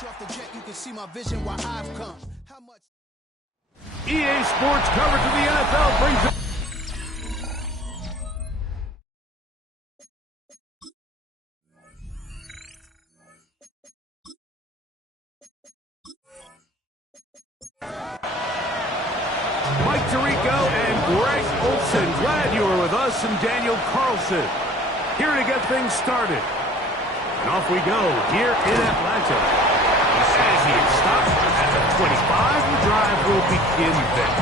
EA Sports coverage of the NFL brings it. Mike Tirico and Greg Olsen, glad you are with us, and Daniel Carlson here to get things started. And off we go here in Atlanta. As he is stopped at the 25, the drive will begin there.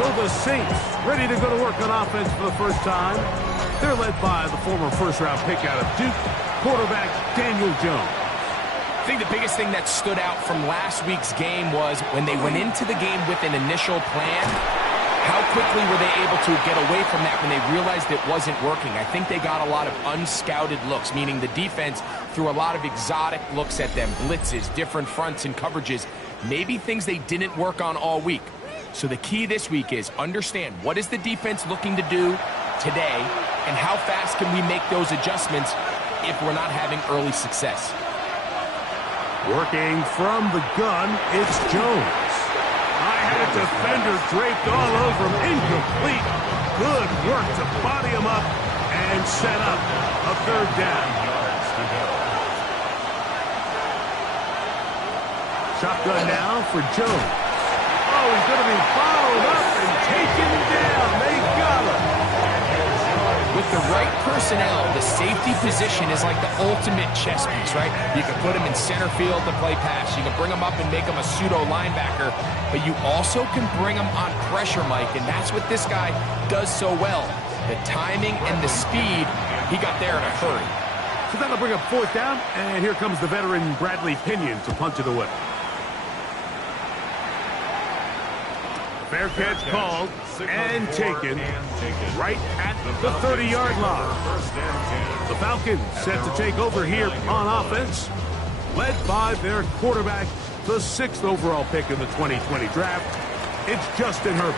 So the Saints ready to go to work on offense for the first time. They're led by the former first-round pick out of Duke, quarterback Daniel Jones. I think the biggest thing that stood out from last week's game was when they went into the game with an initial plan, how quickly were they able to get away from that when they realized it wasn't working? I think they got a lot of unscouted looks, meaning the defense threw a lot of exotic looks at them, blitzes, different fronts and coverages, maybe things they didn't work on all week. So the key this week is understand what is the defense looking to do today and how fast can we make those adjustments if we're not having early success. Working from the gun, it's Jones. I had a defender draped all over him, incomplete. Good work to body him up and set up a third down. Shotgun now for Jones. Oh, he's going to be followed up and taken down. They got him. With the right personnel, the safety position is like the ultimate chess piece, right? You can put him in center field to play pass. You can bring him up and make him a pseudo linebacker, but you also can bring him on pressure, Mike, and that's what this guy does so well. The timing and the speed, he got there in a hurry. So that'll bring up fourth down, and here comes the veteran Bradley Pinion to punt it away. Fair catch called and taken right at the 30-yard line. The Falcons set to take over here on offense, led by their quarterback, the 6th overall pick in the 2020 draft. It's Justin Herbert.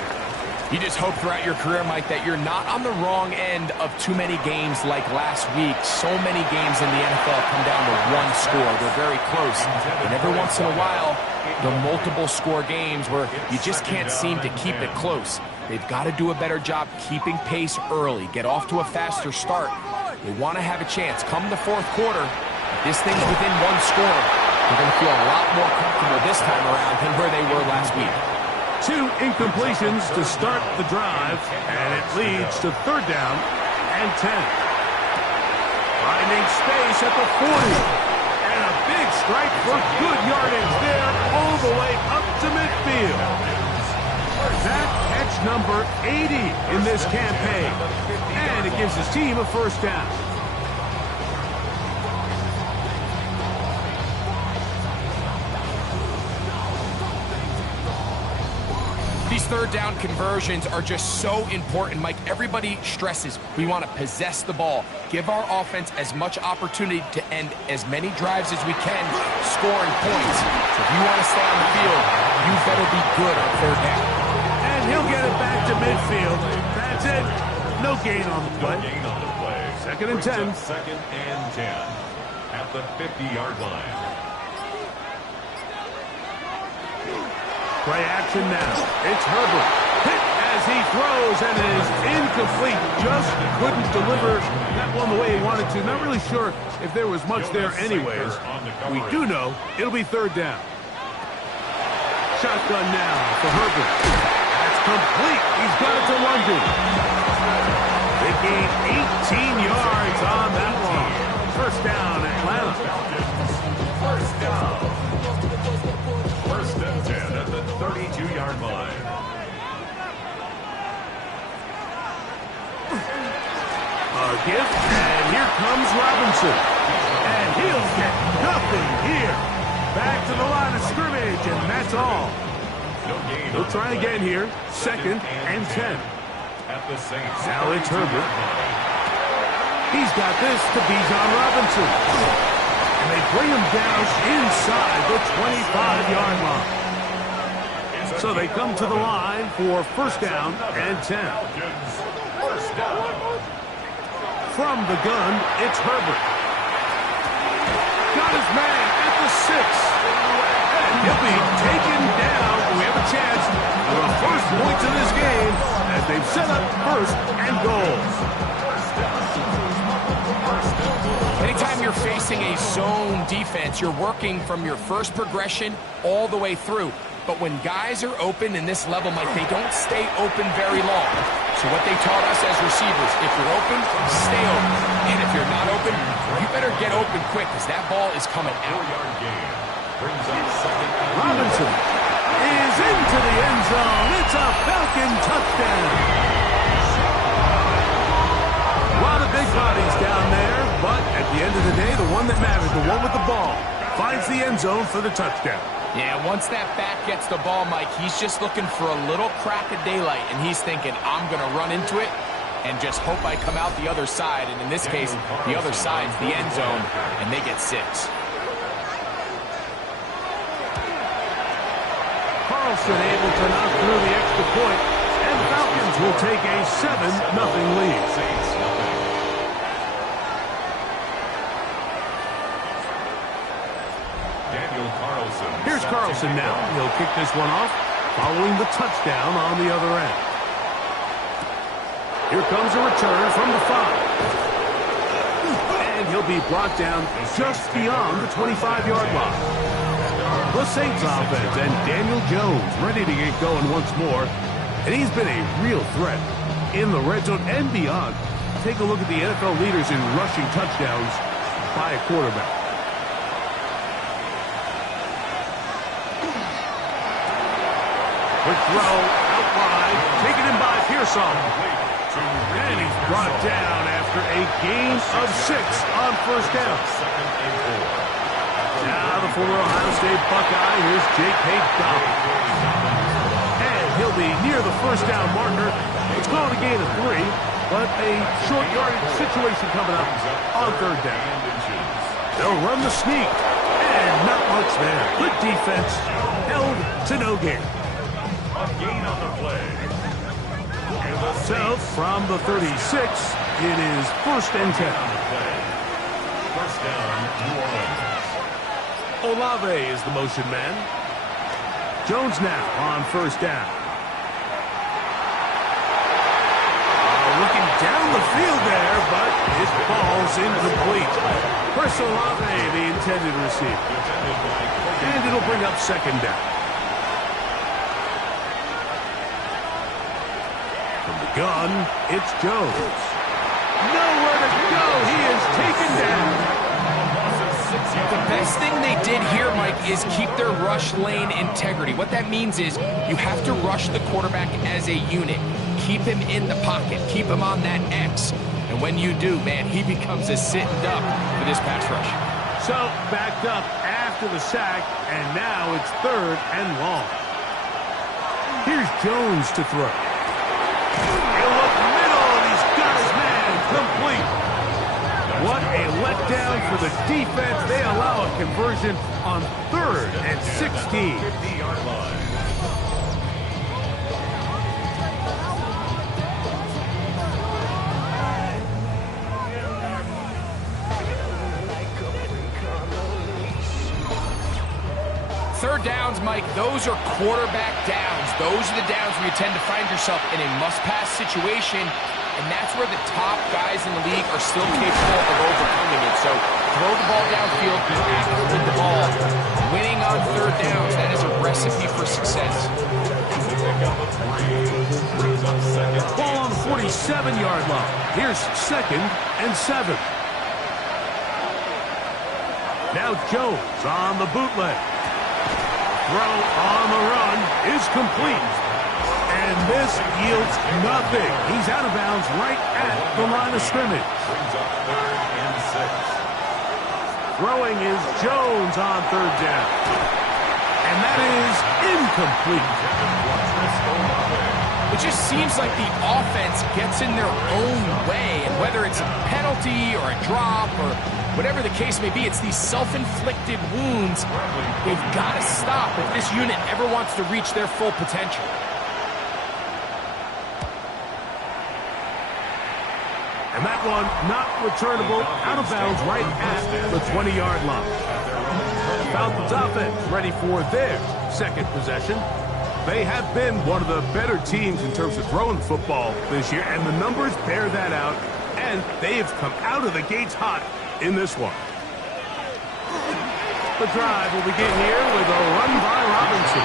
You just hope throughout your career, Mike, that you're not on the wrong end of too many games like last week. So many games in the NFL come down to one score. They're very close. And every once in a while, there are multiple score games where you just can't seem to keep it close. They've got to do a better job keeping pace early, get off to a faster start. They want to have a chance. Come the fourth quarter, if this thing's within one score, they're going to feel a lot more comfortable this time around than where they were last week. 2 incompletions to start the drive, and it leads to third down and 10. Finding space at the 40. And a big strike for good yardage there all the way up to midfield. That catch number 80 in this campaign. And it gives his team a first down. These third down conversions are just so important, Mike. Everybody stresses we want to possess the ball, give our offense as much opportunity to end as many drives as we can, scoring points. So if you want to stay on the field, you better be good on third down. And he'll get it back to midfield. That's it. No gain on the play. Second and 10. Second and 10 at the 50-yard line. Play action now. It's Herbert. Hit as he throws, and it is incomplete. Just couldn't deliver that one the way he wanted to. Not really sure if there was much there anyways. We do know it'll be third down. Shotgun now for Herbert. That's complete. He's got it to London. They gain 18 yards on that one. First down, Atlanta. First down. First and 10 at the 32-yard line. A gift, and here comes Robinson. And he'll get nothing here. Back to the line of scrimmage, and that's all. We'll try again here. Second and 10. Now it's Herbert. He's got this to Bijan Robinson. And they bring him down inside the 25-yard line. So they come to the line for first down and 10. From the gun, it's Herbert. Got his man at the 6. set up first and goal. Anytime you're facing a zone defense, you're working from your first progression all the way through. But when guys are open in this level, Mike, they don't stay open very long. So what they taught us as receivers, if you're open, stay open. And if you're not open, you better get open quick because that ball is coming out. Robinson is into the end zone. It's a Falcon touchdown. A lot of big bodies down there, but at the end of the day, the one that matters, the one with the ball, finds the end zone for the touchdown. Yeah, once that back gets the ball, Mike, he's just looking for a little crack of daylight, and he's thinking, I'm going to run into it and just hope I come out the other side. And in this case, the other side's the end zone, and they get 6. Carlson able to knock through the extra point, and Falcons will take a 7-0 lead. Here's Carlson now. He'll kick this one off, following the touchdown on the other end. Here comes a return from the 5. And he'll be brought down just beyond the 25-yard line. The Saints offense and Daniel Jones ready to get going once more. And he's been a real threat in the red zone and beyond. Take a look at the NFL leaders in rushing touchdowns by a quarterback. Quick throw out wide, taken in by Pearsall. And he's brought down after a gain of 6 on first down. Now the former Ohio State Buckeye, here's Jake Hayes. And he'll be near the first down marker. It's called a gain of 3, but a short yardage situation coming up on third down. They'll run the sneak, and not much there. Good defense, held to no gain. Gain on the play. So, from the 36, it is first and 10. First down, New Orleans. Olave is the motion man. Jones now on first down. Looking down the field there, but his ball's incomplete. Chris Olave, the intended receiver. And it'll bring up second down. Gun, it's Jones. Nowhere to go. He is taken down. The best thing they did here, Mike, is keep their rush lane integrity. What that means is you have to rush the quarterback as a unit. Keep him in the pocket. Keep him on that X. And when you do, man, he becomes a sitting duck for this pass rush. So, backed up after the sack, and now it's third and long. Here's Jones to throw. He'll look middle, and he's got his man complete. What a letdown for the defense. They allow a conversion on 3rd and 16. 50-yard line. Third downs, Mike, those are quarterback downs. Those are the downs where you tend to find yourself in a must-pass situation, and that's where the top guys in the league are still capable of overcoming it. So throw the ball downfield, be active with the ball. Winning on third downs, that is a recipe for success. Ball on the 47-yard line. Here's 2nd and 7. Now Jones on the bootleg. Throw on the run is complete. And this yields nothing. He's out of bounds right at the line of scrimmage. Brings up 3rd and 6. Throwing is Jones on third down. And that is incomplete. It just seems like the offense gets in their own way, and whether it's a penalty or a drop or whatever the case may be, it's these self-inflicted wounds. They've got to stop if this unit ever wants to reach their full potential. And that one not returnable, out of bounds right at the 20-yard line. Falcons offense ready for their second possession. They have been one of the better teams in terms of throwing football this year, and the numbers bear that out, and they've come out of the gates hot in this one. The drive will begin here with a run by Robinson.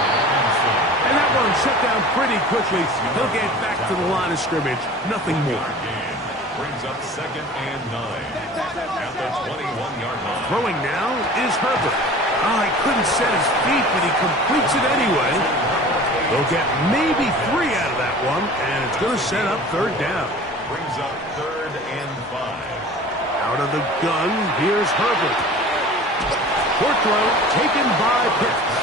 And that one shut down pretty quickly. He'll get back to the line of scrimmage. Nothing more. Brings up 2nd and 9 at the 21-yard line. Throwing now is Herbert. Oh, he couldn't set his feet, but he completes it anyway. They'll get maybe 3 out of that one, and it's going to set up 3rd down. Brings up 3rd and 5. Out of the gun, here's Herbert. Short throw taken by Pitts.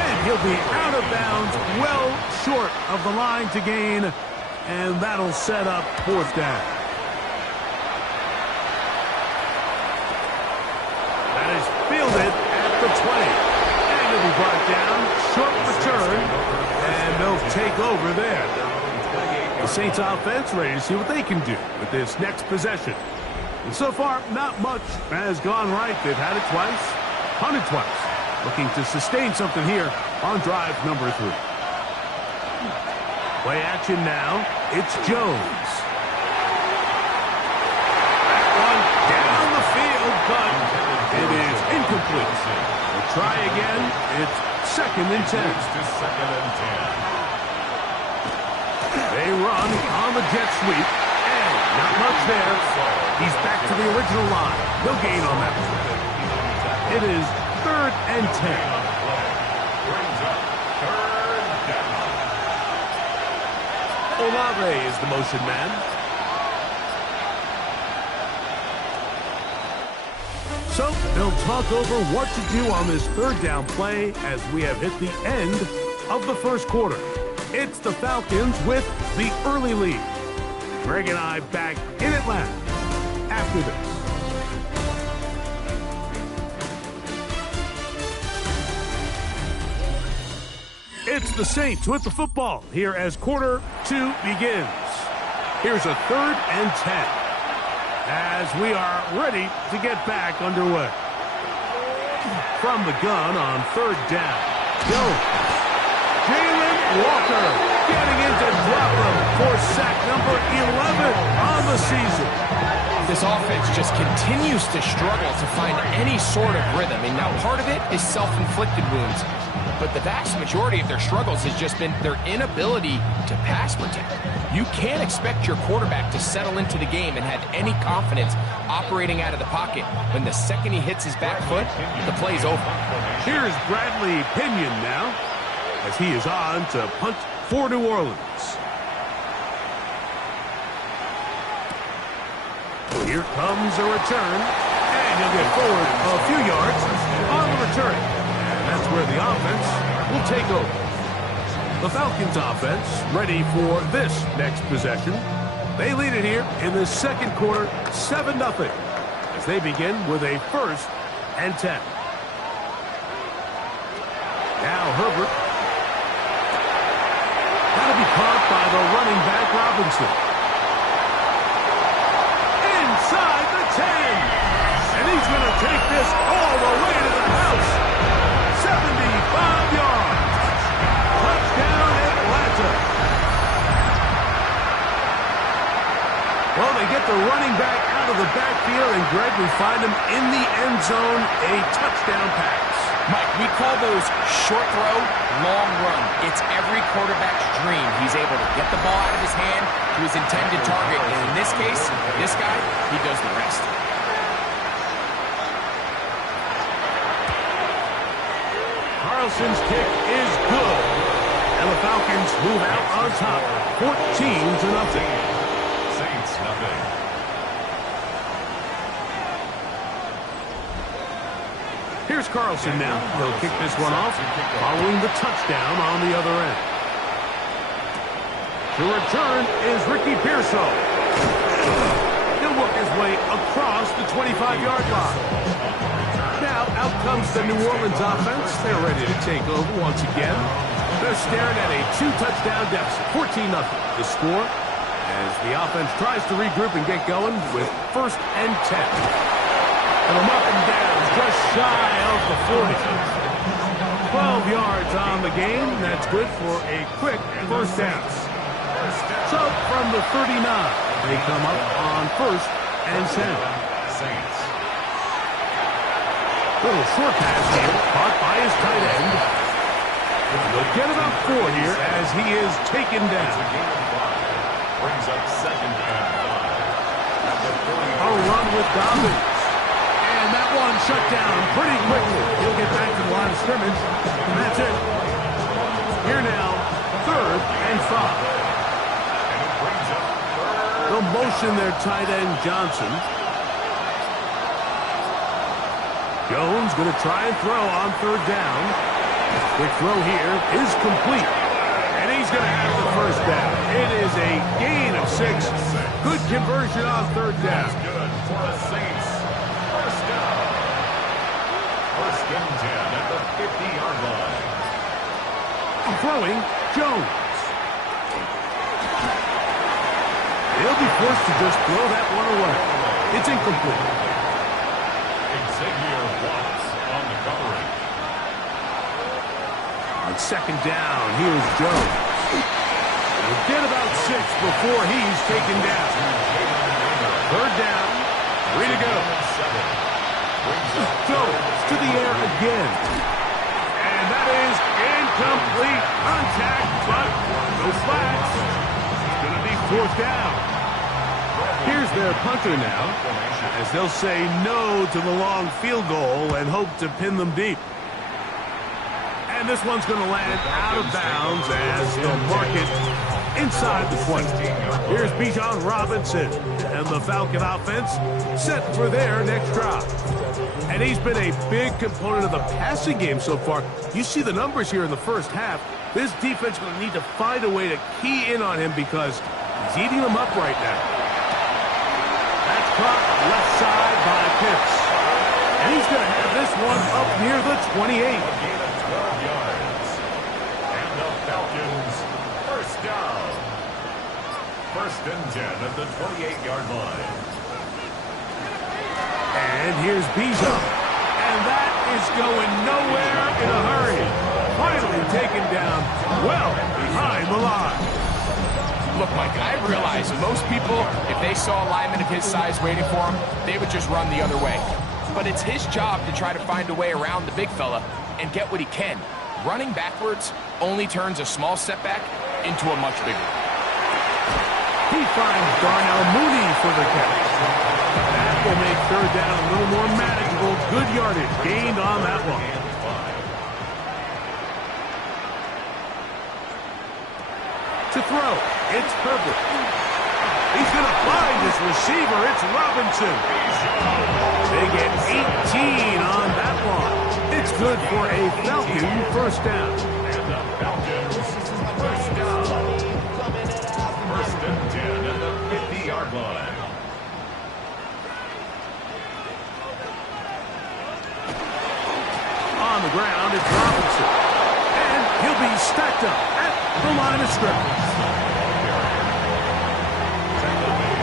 And he'll be out of bounds, well short of the line to gain, and that'll set up 4th down. That is fielded at the 20. And he'll be brought down, short return, and they'll take over there. The Saints offense ready to see what they can do with this next possession. And so far, not much has gone right. They've had it twice, punted twice. Looking to sustain something here on drive number 3. Play action now. It's Jones. That one down the field, but it is incomplete. We'll try again. It's 2nd and 10. To 2nd and 10. They run on the jet sweep, and not much there. He's back to the original line. No gain on that one. It is 3rd and 10. Brings up 3rd down. Olave is the motion man. So they'll talk over what to do on this 3rd down play as we have hit the end of the 1st quarter. It's the Falcons with the early lead. Greg and I back in Atlanta after this. It's the Saints with the football here as quarter 2 begins. Here's a 3rd and 10 as we are ready to get back underway. From the gun on 3rd down. Jones. Jalen Walker getting into drop him for sack number 11 on the season. This offense just continues to struggle to find any sort of rhythm. And now part of it is self-inflicted wounds. But the vast majority of their struggles has just been their inability to pass protect. You can't expect your quarterback to settle into the game and have any confidence operating out of the pocket. When the second he hits his back foot, the play's over. Here's Bradley Pinion now as he is on to punt for New Orleans. Here comes a return, and he'll get forward a few yards on the return. And that's where the offense will take over. The Falcons offense ready for this next possession. They lead it here in the 2nd quarter, 7-0, as they begin with a 1st and 10. Now Herbert. That'll be caught by the running back Robinson. Inside the 10. And he's going to take this all the way to the house. 75 yards. Touchdown Atlanta. Well, they get the running back out of the backfield, and Greg, we find him in the end zone, a touchdown pass. Mike, we call those short throw, long run. It's every quarterback's dream. He's able to get the ball out of his hand to his intended target. And in this case, this guy, he does the rest. Carlson's kick is good. And the Falcons move out on top, 14-0. Saints nothing. Here's Carlson now. He'll kick this one off, following the touchdown on the other end. The return is Ricky Pearsall. He'll work his way across the 25-yard line. Now, out comes the New Orleans offense. They're ready to take over once again. They're staring at a 2-touchdown deficit, 14-0. The score as the offense tries to regroup and get going with 1st and 10. And they'll mark him down just shy of the 40. 12 yards on the game. That's good for a quick first down. So from the 39, they come up on 1st and 10. Saints. Little short pass here, caught by his tight end. They'll get about 4 here as he is taken It's a down. gain of 5. Brings up 2nd and 5. At the 30. A run with Dobbins. And that one shut down pretty quickly. He'll get back to the line of scrimmage. And that's it. Here now, 3rd and 5. And it brings up 3rd. They'll motion their tight end, Johnson. Jones going to try and throw on 3rd down. Quick throw here is complete. And he's going to have the first down. It is a gain of 6. Good conversion on 3rd down. Good for the Saints. First down. 1st and 10 at the 50-yard line. Throwing, Jones. He'll be forced to just throw that one away. It's incomplete. Xavier Watts on the covering. On 2nd down, here's Jones. He'll get about 6 before he's taken down. 3rd down, 3 to go. Jones to the air again. And that is incomplete. Contact, but no flags. It's going to be 4th down. Here's their punter now, as they'll say no to the long field goal and hope to pin them deep. And this one's going to land out of bounds as they'll mark it inside the 20. Here's Bijan Robinson and the Falcon offense set for their next drive. And he's been a big component of the passing game so far. You see the numbers here in the first half. This defense is going to need to find a way to key in on him because he's eating them up right now. That's caught left side by Pitts. And he's going to have this one up near the 28. Gain of 12 yards. And the Falcons, first down. 1st and 10 at the 28-yard line. And here's Bijan. And that is going nowhere in a hurry. Finally taken down well behind the line. Look, Mike, I realize most people, if they saw a lineman of his size waiting for him, they would just run the other way. But it's his job to try to find a way around the big fella and get what he can. Running backwards only turns a small setback into a much bigger one. He finds Darnell Mooney for the catch. That will make 3rd down a little more manageable. Good yardage gained on that one. To throw, it's Herbert. He's going to find his receiver. It's Robinson. They get 18 on that one. It's good for a Falcon first down. And the Falcons, first down. 1st and 10 at the 50-yard line. On the ground, it's Robinson. And he'll be stacked up at the line of scrimmage.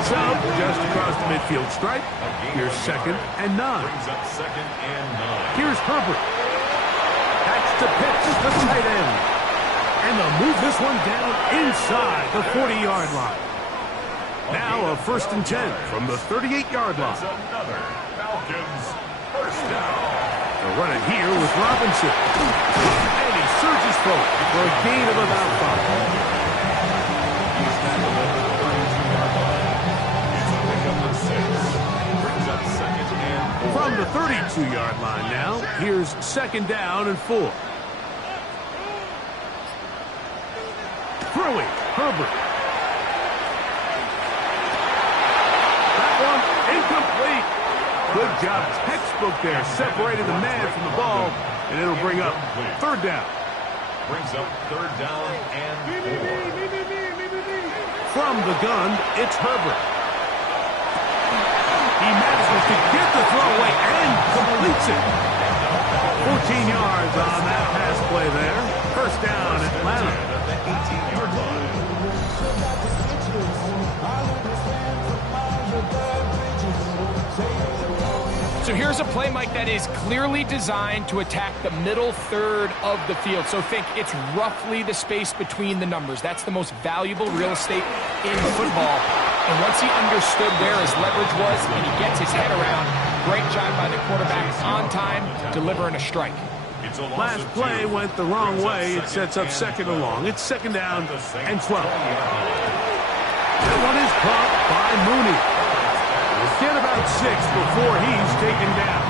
So, just across the midfield stripe, here's 2nd and 9. Brings up 2nd and 9. Here's Herbert. That's to Pitts, the tight end. And they'll move this one down inside the 40-yard line. Now a 1st and 10 from the 38-yard line. That's another Falcons first down. They'll run it here with Robinson. And he surges forward for a gain of about 5. From the 32-yard line now, here's 2nd down and 4. Throwing, Herbert. That one incomplete. Good job, textbook there, separated the man from the ball, and it'll bring up 3rd down. Brings up 3rd down and 4. From the gun, it's Herbert. He manages to get the throw away and completes it. 14 yards on that pass play there. First down, Atlanta. At the 18-yard line. So here's a play, Mike, that is clearly designed to attack the middle third of the field. So think it's roughly the space between the numbers. That's the most valuable real estate in football. And once he understood where his leverage was and he gets his head around, great job by the quarterback on time, delivering a strike. Last play went the wrong way. It sets up second and long. It's second down and 12. That one is caught by Mooney. We'll get about 6 before he's taken down.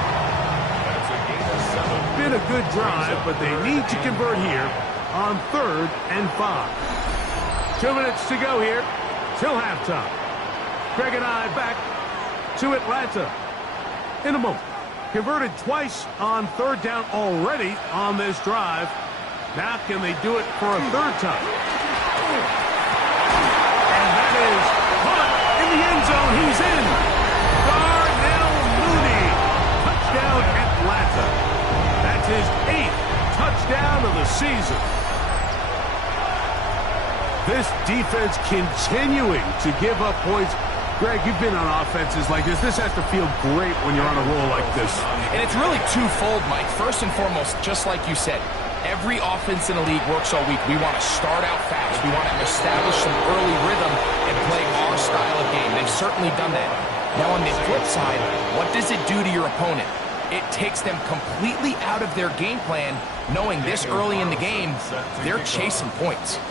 Been a good drive, but they need to convert here on 3rd and 5. 2 minutes to go here till halftime. Greg and I back to Atlanta in a moment. Converted twice on 3rd down already on this drive. Now can they do it for a 3rd time? And that is caught in the end zone. He's in. Darnell Mooney. Touchdown Atlanta. That's his 8th touchdown of the season. This defense continuing to give up points. Greg, you've been on offenses like this. This has to feel great when you're on a roll like this. And it's really twofold, Mike. First and foremost, just like you said, every offense in the league works all week. We want to start out fast. We want to establish some early rhythm and play our style of game. They've certainly done that. Now, on the flip side, what does it do to your opponent? It takes them completely out of their game plan, knowing this early in the game, they're chasing points.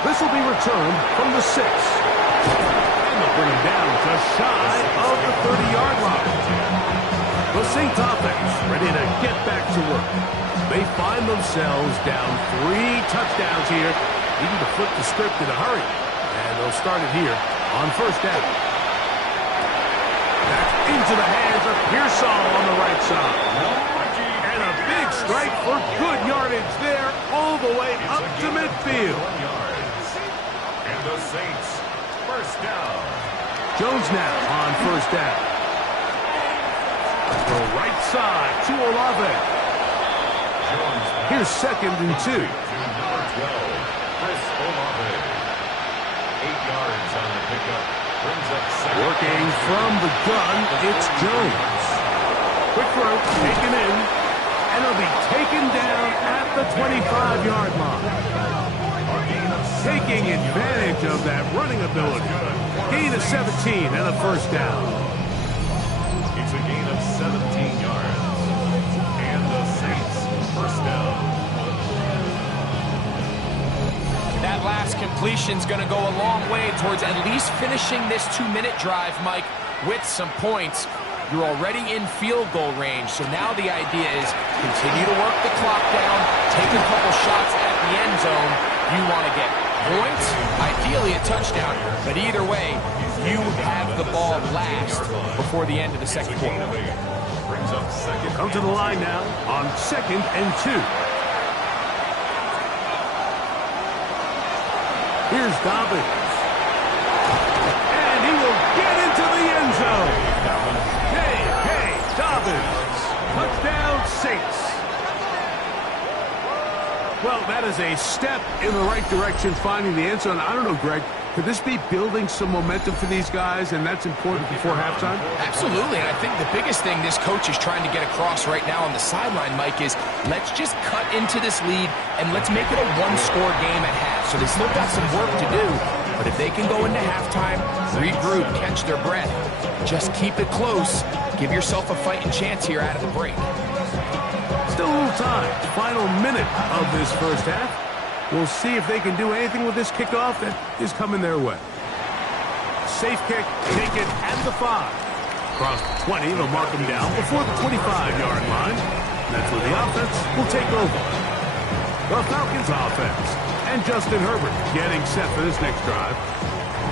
This will be returned from the 6. And they'll bring him down just shy of the 30-yard line. The Saints offense ready to get back to work. They find themselves down 3 touchdowns here, needing to flip the script in a hurry. And they'll start it here on 1st down. That's into the hands of Pearsall on the right side. And a big strike for good yardage there all the way up to midfield. The Saints, 1st down. Jones now on 1st down. The right side to Olave. Here's 2nd and 2. Number 12, Chris Olave. 8 yards on the pickup. Brings up 2nd. Working from the gun, it's Jones. Quick throw, taken in, and it'll be taken down at the 25-yard line. Taking advantage of that running ability. Gain of 17 and a 1st down. It's a gain of 17 yards. And the Saints, 1st down. That last completion's going to go a long way towards at least finishing this 2-minute drive, Mike, with some points. You're already in field goal range, so now the idea is continue to work the clock down, take a couple shots at the end zone. You want to get points, ideally a touchdown, but either way, you have the ball last before the end of the 2nd quarter. Brings up 2nd. Come to the line now on 2nd and 2. Here's Dobbins. And he will get into the end zone. Hey, Dobbins. Touchdown, Saints. Well, that is a step in the right direction, finding the end zone. I don't know, Greg, could this be building some momentum for these guys, and that's important before halftime? Absolutely, and I think the biggest thing this coach is trying to get across right now on the sideline, Mike, is let's just cut into this lead, and let's make it a one-score game at half. So they still got some work to do, but if they can go into halftime, regroup, catch their breath, just keep it close, give yourself a fighting chance here out of the break. Still a little time. Final minute of this 1st half. We'll see if they can do anything with this kickoff that is coming their way. Safe kick, taken at the 5. Across the 20, they'll mark them down before the 25-yard line. That's where the offense will take over. The Falcons offense and Justin Herbert getting set for this next drive.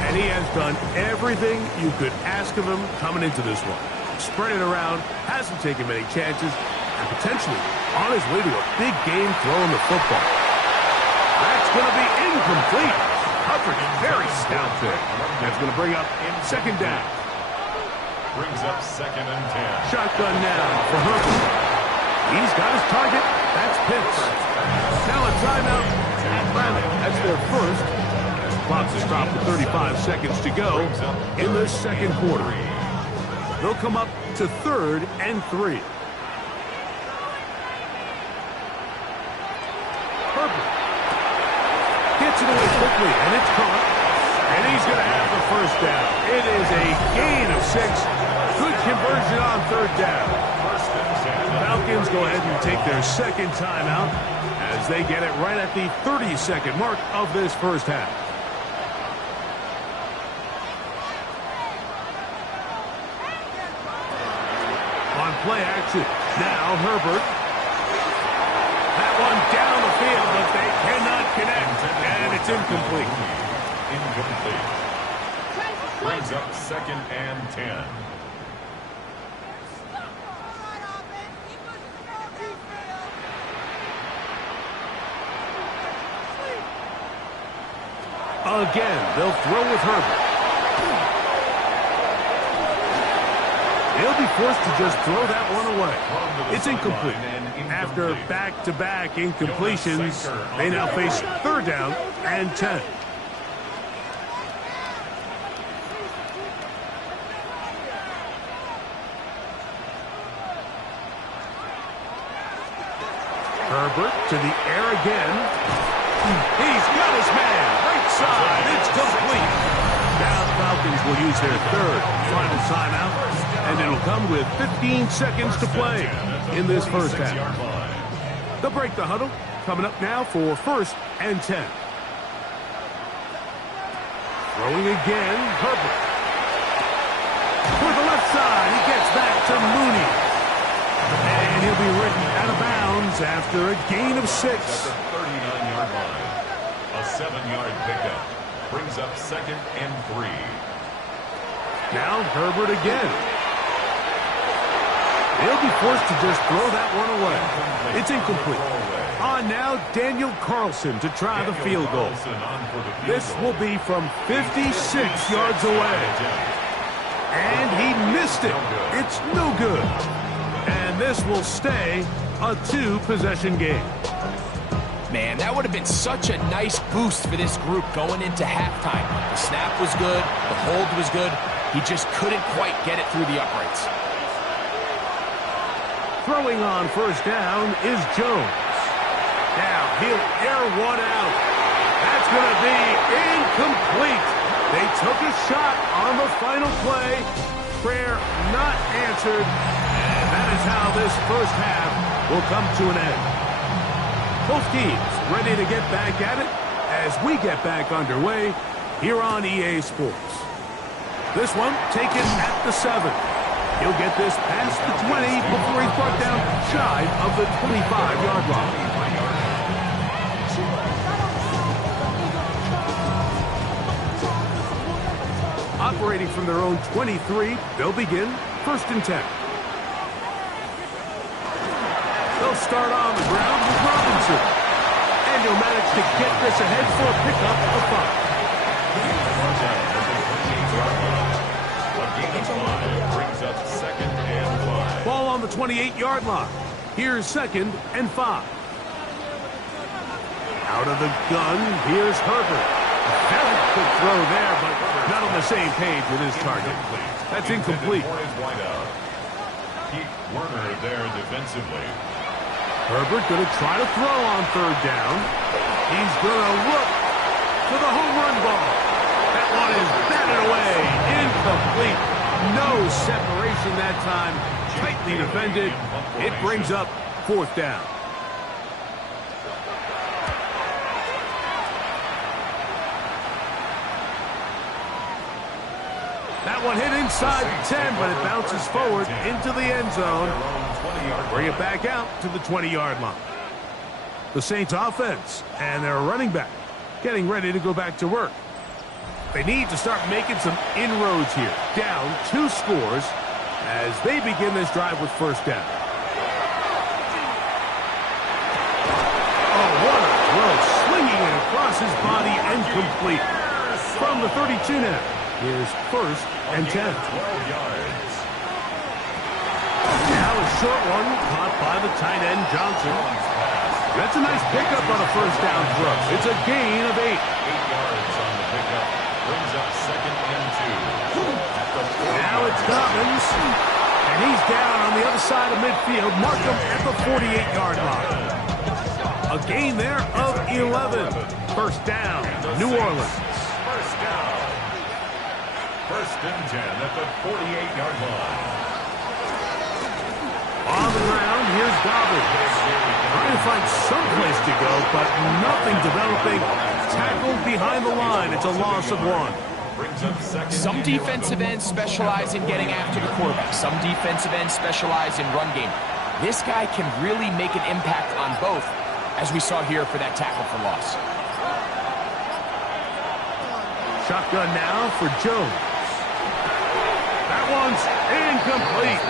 And he has done everything you could ask of him coming into this one. Spread it around, hasn't taken many chances, and potentially on his way to a big game throwing the football. That's going to be incomplete. Coverage very stout there. That's going to bring up 2nd down. Brings up 2nd and 10. Shotgun now for Herbert. He's got his target. That's Pitts. Now a timeout. Atlanta. That's their 1st. Clock to stop with 35 seconds to go in the second quarter. They'll come up to 3rd and 3. Herbert gets it away quickly, and it's caught. And he's going to have the first down. It is a gain of 6. Good conversion on 3rd down. Falcons go ahead and take their second timeout as they get it right at the 30-second mark of this first half. On play action, now Herbert. That one down the field, but they cannot connect, and it's incomplete. Brings up 2nd and 10. Again, they'll throw with Herbert. He'll be forced to just throw that one away. It's incomplete. After back-to-back incompletions, they now face 3rd down and 10. Herbert to the air again. He's got his man. Right side. It's complete. Now the Falcons will use their 3rd final timeout, and it'll come with 15 seconds to play in this first half. They'll break the huddle. Coming up now for 1st and 10. Throwing again, Herbert. For the left side, he gets back to Mooney. And he'll be written out of bounds after a gain of 6. At the 39-yard line. A 7-yard pickup. Brings up 2nd and 3. Now Herbert again. He'll be forced to just throw that one away. It's incomplete. On now, Daniel Carlson to try the field goal. This will be from 56 yards away. And he missed it. It's no good. And this will stay a 2-possession game. Man, that would have been such a nice boost for this group going into halftime. The snap was good. The hold was good. He just couldn't quite get it through the uprights. Throwing on 1st down is Jones. Now he'll air one out. That's going to be incomplete. They took a shot on the final play. Prayer not answered. And that is how this first half will come to an end. Both teams ready to get back at it as we get back underway here on EA Sports. This one taken at the 7. He'll get this past the 20 before he's brought down shy of the 25-yard line. Operating from their own 23, they'll begin 1st and 10. They'll start on the ground with Robinson. And he'll manage to get this ahead for a pickup of 5. Brings up 2nd and 5. Ball on the 28-yard line. Here's 2nd and 5. Out of the gun, here's Herbert. Very quick throw there, but not on the same page with his target. That's incomplete. Keep Werner there defensively. Herbert going to try to throw on 3rd down. He's going to look for the home run ball. That one is batted away. Incomplete. No separation that time. Tightly defended. It brings up 4th down. That one hit inside the 10, but it bounces forward into the end zone. Bring it back out to the 20-yard line. The Saints offense and their running back getting ready to go back to work. They need to start making some inroads here. Down 2 scores as they begin this drive with 1st down. Oh, what a throw. Swinging it across his body and complete. From the 32 now. Here's 1st and 10. 12 yards. Now a short one caught by the tight end Johnson. That's a nice pickup on a 1st down throw. It's a gain of 8. 8 yards on the pickup. Brings up 2nd and 2. At the Now it's Dobbins. And he's down on the other side of midfield. Mark him at the 48-yard line. A gain there of 11. First down, New Orleans. First down. 1st and 10 at the 48-yard line. On the ground, here's Dobbins. Trying to find some place to go, but nothing developing. Tackled behind the line. It's a loss of 1. Some defensive ends specialize in getting after the quarterback. Some defensive ends specialize in run game. This guy can really make an impact on both, as we saw here for that tackle for loss. Shotgun now for Jones. That one's incomplete.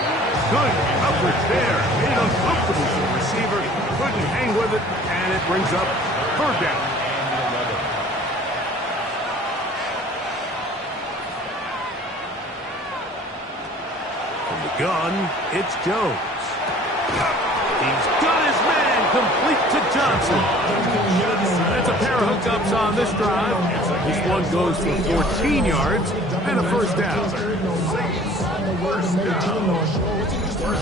Good coverage there. Made uncomfortable for the receiver. Couldn't hang with it, and it brings up 3rd down. From the gun, it's Jones. He's got his man complete to Johnson. That's a pair of hookups on this drive. This one goes for 14 yards and a first down.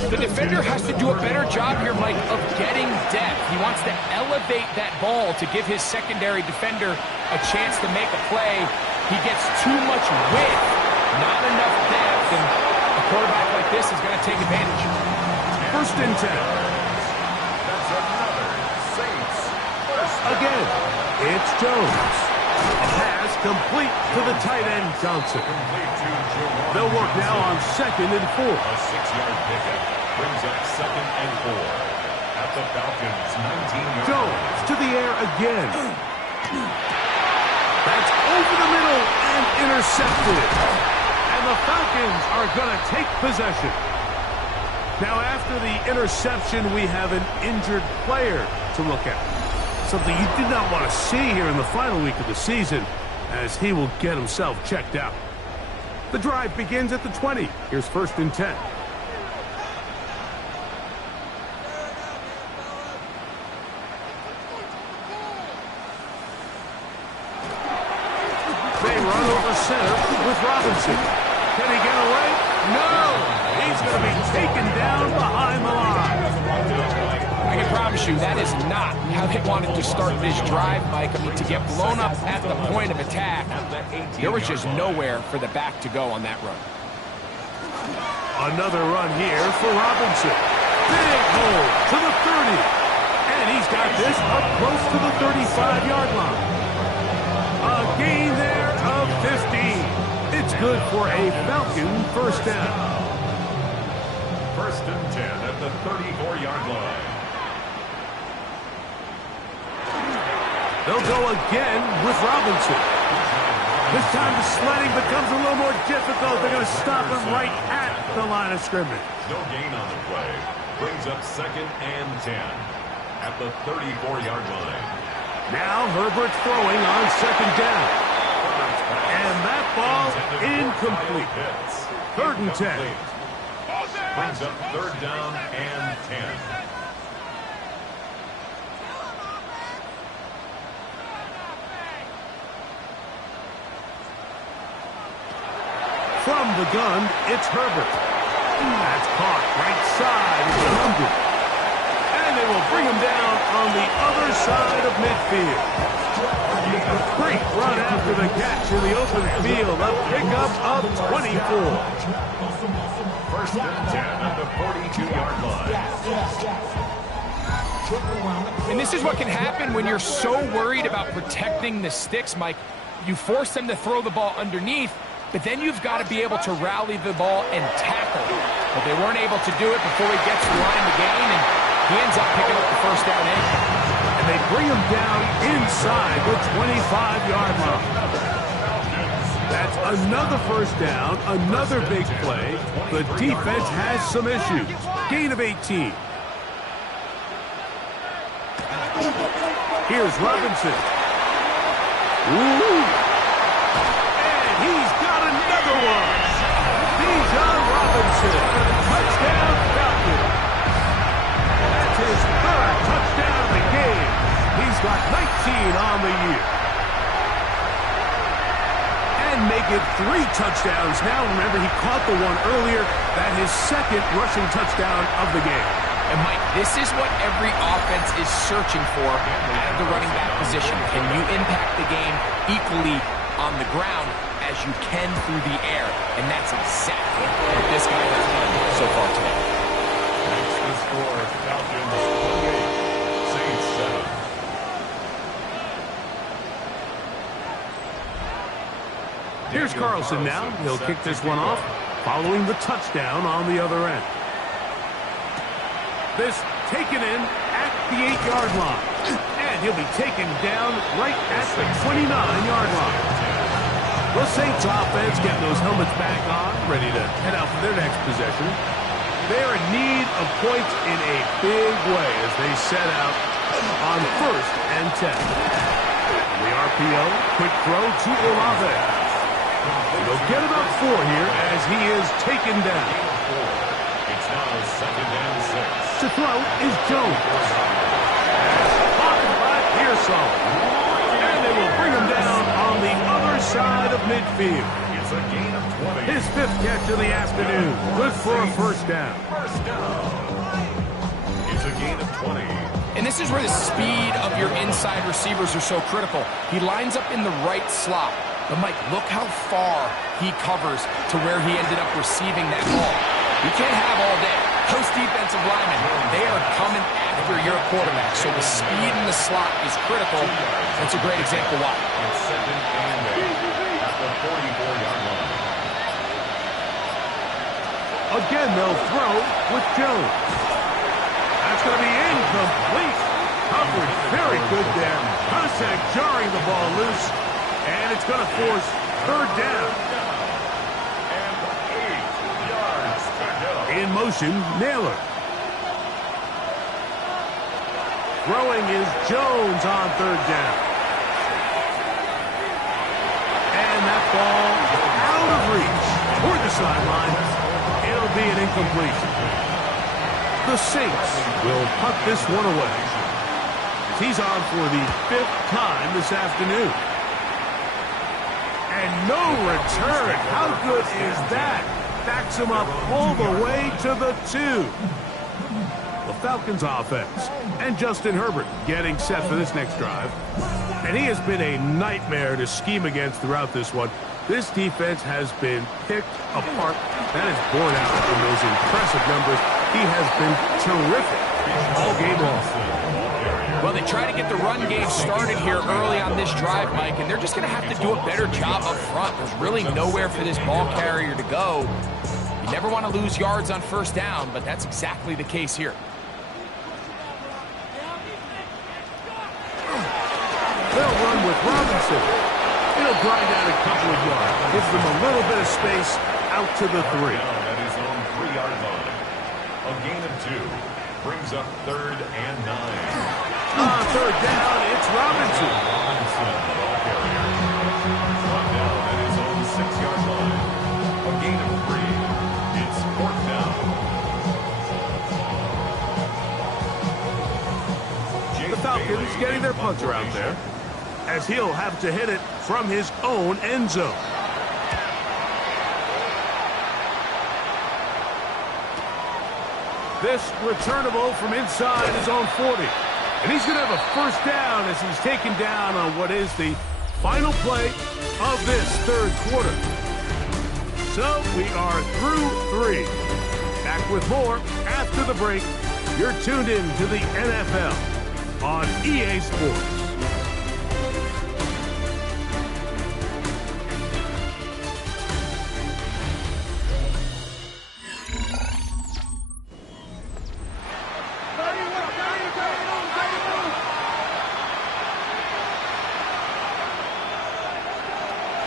The defender has to do a better job here, Mike, of getting depth. He wants to elevate that ball to give his secondary defender a chance to make a play. He gets too much width, not enough depth, and a quarterback like this is going to take advantage. 1st and 10. That's another Saints. Again, it's Jones. A pass complete to the tight end, Johnson. They'll work now on 2nd and 4. A 6-yard pickup brings up 2nd and 4. At the Falcons' 19-yard. Jones to the air again. That's over the middle and intercepted. And the Falcons are going to take possession. Now, after the interception, we have an injured player to look at. Something you did not want to see here in the final week of the season, as he will get himself checked out. The drive begins at the 20. Here's 1st and 10. They run over center with Robinson. Can he get away? No! He's going to be taken down behind the line. I can promise you that is not how they wanted to start this drive, Mike. I mean, to get blown up at the point of attack, there was just nowhere for the back to go on that run. Another run here for Robinson. Big hole to the 30. And he's got this up close to the 35-yard line. A gain there of 15. It's good for a Falcon first down. 1st and 10 at the 34-yard line. They'll go again with Robinson. This time the sledding becomes a little more difficult. They're going to stop him right at the line of scrimmage. No gain on the play. Brings up 2nd and 10 at the 34-yard line. Now Herbert throwing on 2nd down. And that ball incomplete. 3rd and 10. Brings up 3rd down and 10. From the gun, it's Herbert. That's caught right side of the number. And they will bring him down on the other side of midfield. Great run after the catch in the open field. A pickup of 24. 1st and 10 at the 42-yard line. And this is what can happen when you're so worried about protecting the sticks, Mike. You force them to throw the ball underneath, but then you've got to be able to rally the ball and tackle. But they weren't able to do it before he gets to the line to gain, and he ends up picking up the first down anyway. And they bring him down inside the 25-yard line. That's another first down, another big play. The defense has some issues. Gain of 18. Here's Robinson. Ooh. And he's got another one. Bijan Robinson. Touchdown Falcons. That's his 3rd touchdown of the game. He's got 19 on the year. 3 touchdowns now. Remember, he caught the one earlier. That his second rushing touchdown of the game. And Mike, this is what every offense is searching for out of the running back position. Can you impact the game equally on the ground as you can through the air? And that's exactly what this guy has done so far today. That's the score. Falcons 28, Saints 7. Here's Carlson now. He'll kick this one off, following the touchdown on the other end. This taken in at the 8-yard line. And he'll be taken down right at the 29-yard line. The Saints offense getting those helmets back on, ready to head out for their next possession. They're in need of points in a big way as they set out on 1st and 10. The RPO, quick throw to Olave. They'll get about 4 here as he is taken down. It's now 2nd and 6. To throw is Jones. Caught by Pearsall. And they will bring him down on the other side of midfield. It's a gain of 20. His 5th catch of the afternoon. Good for a first down. First down. It's a gain of 20. And this is where the speed of your inside receivers are so critical. He lines up in the right slot. But, Mike, look how far he covers to where he ended up receiving that ball. You can't have all day. Those defensive linemen, they are coming after your quarterback. So the speed in the slot is critical. That's a great example why. It's 2nd and 8 at the 44-yard line. Again, they'll throw with Jones. That's going to be incomplete. Coverage very good there. Contact jarring the ball loose. And it's going to force 3rd down. And 8 yards to go. In motion, Naylor. Throwing is Jones on 3rd down. And that ball out of reach toward the sideline. It'll be an incompletion. The Saints will punt this one away. He's on for the 5th time this afternoon. And no return. How good is that? Backs him up all the way to the 2. The Falcons offense and Justin Herbert getting set for this next drive. And he has been a nightmare to scheme against throughout this one. This defense has been picked apart. That is borne out in those impressive numbers. He has been terrific all game long. Well, they try to get the run game started here early on this drive, Mike, and they're just going to have to do a better job up front. There's really nowhere for this ball carrier to go. You never want to lose yards on 1st down, but that's exactly the case here. They'll run with Robinson. He'll grind out a couple of yards. Gives them a little bit of space out to the 3. Down at his own 3-yard line. A gain of 2 brings up 3rd and 9. On 3rd down, it's Robinson. Robinson, the ball carrier. Brought down at his own 6-yard line. A gain of 3. It's 4th down. The Falcons getting their punter out there, as he'll have to hit it from his own end zone. This returnable from inside his own 40. And he's going to have a first down as he's taken down on what is the final play of this 3rd quarter. So we are through 3. Back with more after the break. You're tuned in to the NFL on EA Sports.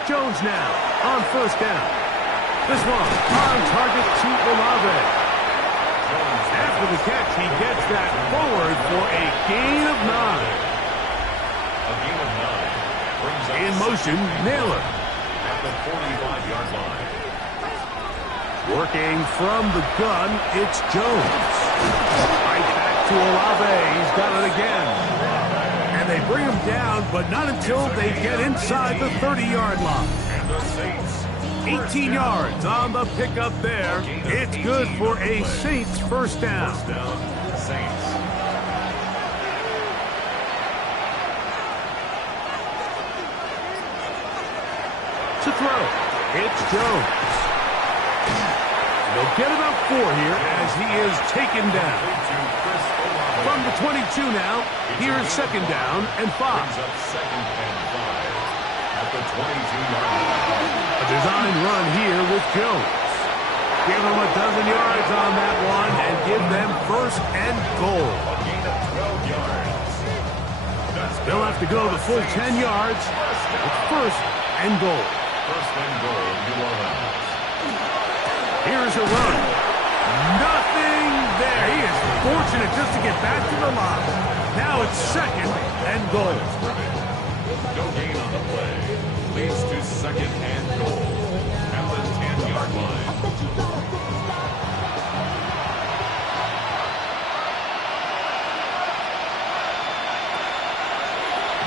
Jones now on 1st down. This one on target to Olave. After the catch, he gets that forward for a gain of 9. A gain of 9 brings up In motion, Naylor. at the 45-yard line. Working from the gun, it's Jones. Right back to Olave. He's got it again. And they bring him down, but not until they get inside the 30-yard line. And the Saints 18 yards on the pickup there. It's good for a Saints first down. First down, Saints. To throw, it's Jones. They'll get about 4 here as he is taken down. From the 22 now, here's second down and 5. Brings up second and 5 at the 22-yard line. A design run here with Jones. Give them a dozen yards on that one and give them first and goal. A gain of 12 yards. They'll have to go the full 10 yards. It's first and goal. First and goal, New Orleans. Here's a run. Nothing there. He is fortunate just to get back to the line. Now it's second and goal. No gain on the play. Leads to second and goal at the 10-yard line.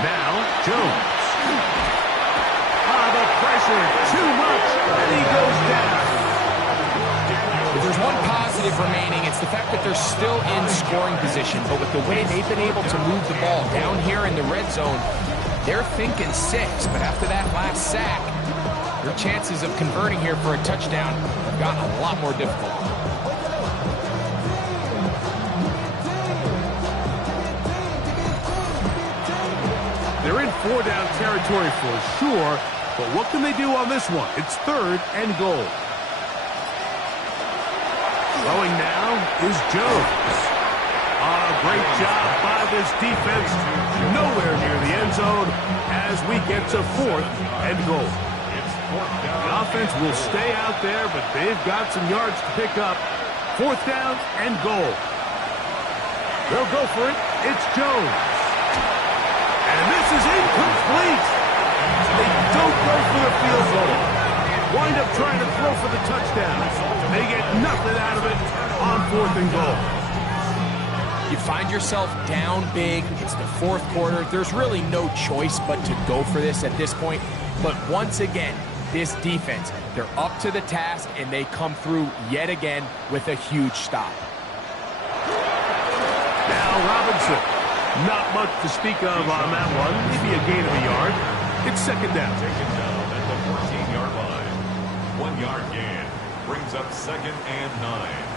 Now Jones. The pressure too much, and he goes down. If there's one positive remaining, it's the fact that they're still in scoring position. But with the way they've been able to move the ball down here in the red zone, they're thinking 6. But after that last sack, their chances of converting here for a touchdown have gotten a lot more difficult. They're in 4-down territory for sure, but what can they do on this one? It's third and goal. Throwing now is Jones. Great job by this defense. Nowhere near the end zone as we get to fourth and goal. The offense will stay out there, but they've got some yards to pick up. Fourth down and goal. They'll go for it. It's Jones. And this is incomplete. They don't go for the field goal. Wind up trying to throw for the touchdown. They get nothing out of it on fourth and goal. You find yourself down big. It's the fourth quarter. There's really no choice but to go for this at this point. But once again, this defense, they're up to the task, and they come through yet again with a huge stop. Now Robinson. Not much to speak of on that one. Maybe a gain of a yard. It's second down. Taken down at the 14-yard line. 1-yard gain. Brings up second and 9.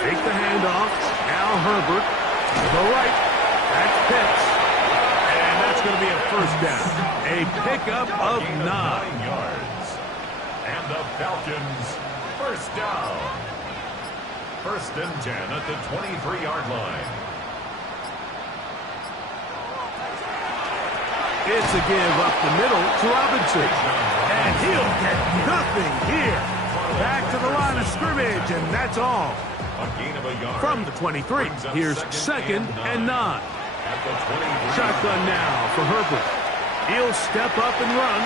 Take the handoff. Now Herbert. To the right. That's Pitts. And that's going to be a first down. A pickup of 9. 9 yards. And the Falcons, first down. First and 10 at the 23-yard line. It's a give up the middle to Robinson. And he'll get nothing here. Back to the line of scrimmage, and that's all. A gain of a yard. From the 23, here's second and 9. At the 23. Shotgun now for Herbert. He'll step up and run.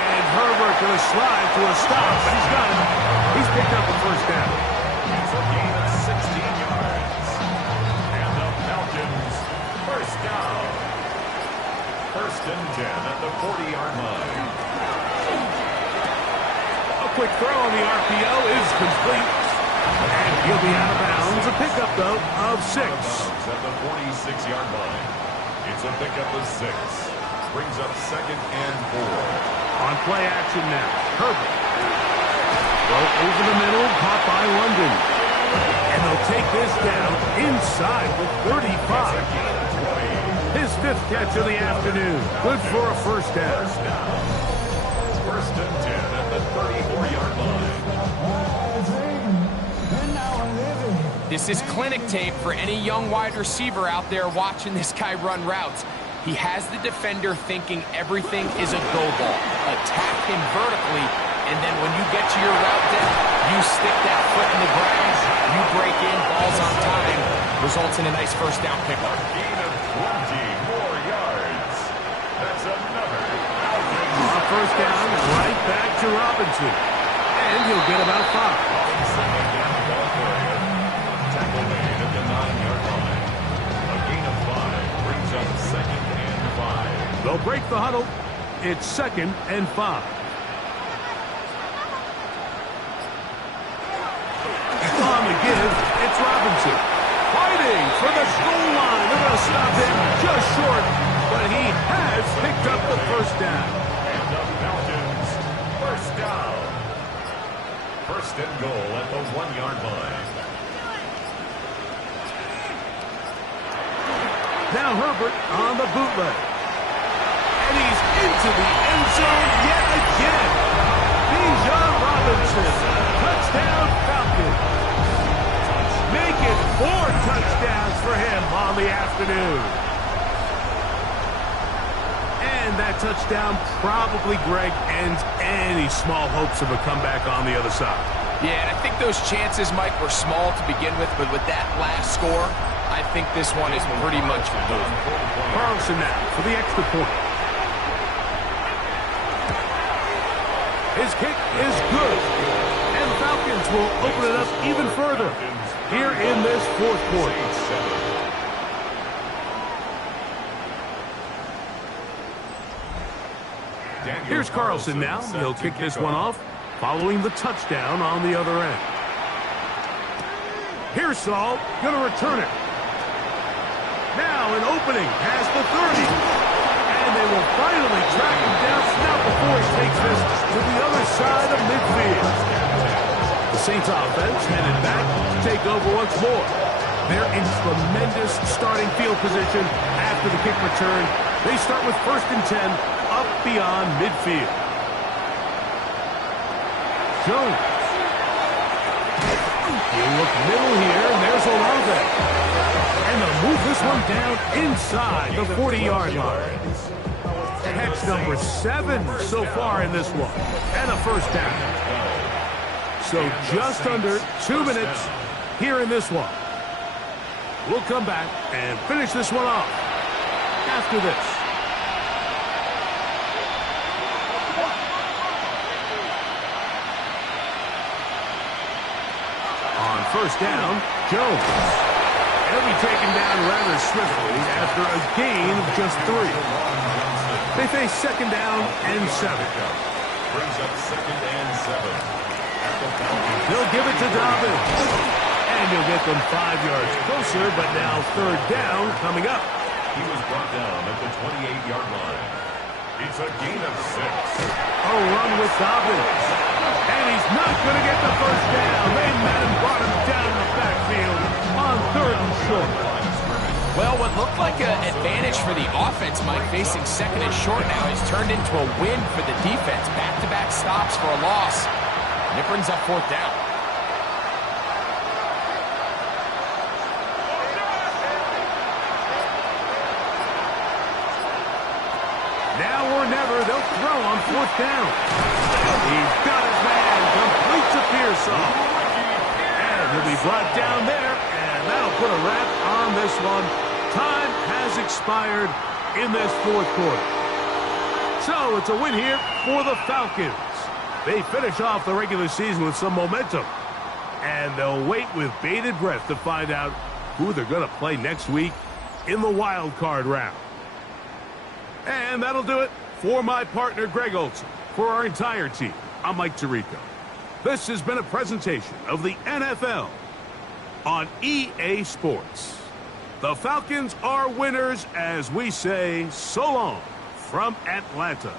And Herbert going to slide to a stop, but he's got it. He's picked up a first down. It's a gain of 16 yards. And the Falcons, first down. First and 10 at the 40-yard line. A quick throw on the RPO is complete. And he'll be out of bounds. A pickup, though, of 6. At the 46-yard line. It's a pickup of 6. Brings up second and 4. On play action now. Herbert. Throw over the middle, caught by London. And they'll take this down inside the 35. His 5th catch of the afternoon. Good for a first down. First and 10 at the 34-yard line. This is clinic tape for any young wide receiver out there watching this guy run routes. He has the defender thinking everything is a go ball. Attack him vertically, and then when you get to your route depth, you stick that foot in the ground, you break in, ball's on time, results in a nice first down pickup. Gain of 20 more yards. That's another. On first down, right back to Robinson. And he'll get about 5. Tackle made at the 9-yard line. A gain of 5 brings up second and They'll break the huddle. It's 2nd and 5. On the give, it's Robinson. Fighting for the goal line. They're going to stop him just short, but he has picked up the first down. And the Falcons, first down. First and goal at the 1-yard line. Now Herbert on the bootleg. And he's into the end zone yet again. Bijan Robinson. Touchdown Falcons. Make it 4 touchdowns for him on the afternoon. And that touchdown probably, Greg, ends any small hopes of a comeback on the other side. Yeah, and I think those chances, Mike, were small to begin with, but with that last score, I think this one is pretty much done. Carlson now for the extra point. His kick is good. And the Falcons will open it up even further here in this 4th quarter. Here's Carlson now. He'll kick this one off, following the touchdown on the other end. Here's Saul, going to return it. Now an opening past the 30. And they will finally track him down now before he takes this to the other side of midfield. The Saints offense headed back to take over once more. They're in tremendous starting field position after the kick return. They start with 1st and 10 up beyond midfield. Jones. You look middle here, and there's Olave. And they'll move this one down inside the 40-yard line. Catch number 7 so far in this one. And a first down. So just under 2 minutes here in this one. We'll come back and finish this one off after this. On first down, Jones. He'll be taken down rather swiftly after a gain of just 3. They face 2nd down and 7. Brings up 2nd and 7. They'll give it to Dobbins. And you'll get them 5 yards closer, but now 3rd down coming up. He was brought down at the 28-yard line. It's a gain of 6. A run with Dobbins. And he's not going to get the first down. They met him, brought him down in the backfield on 3rd and short. Well, what looked like an advantage for the offense, Mike, facing 2nd and short now, has turned into a win for the defense. Back-to-back stops for a loss. And it brings up 4th down. Now or never, they'll throw on 4th down. He's got his man, completes a Pearsall. And he'll be brought down there, and that'll put a wrap on this one. Time has expired in this 4th quarter. So it's a win here for the Falcons. They finish off the regular season with some momentum. And they'll wait with bated breath to find out who they're going to play next week in the wild card round. And that'll do it for my partner, Greg Olson. For our entire team, I'm Mike Tirico. This has been a presentation of the NFL on EA Sports. The Falcons are winners as we say so long from Atlanta.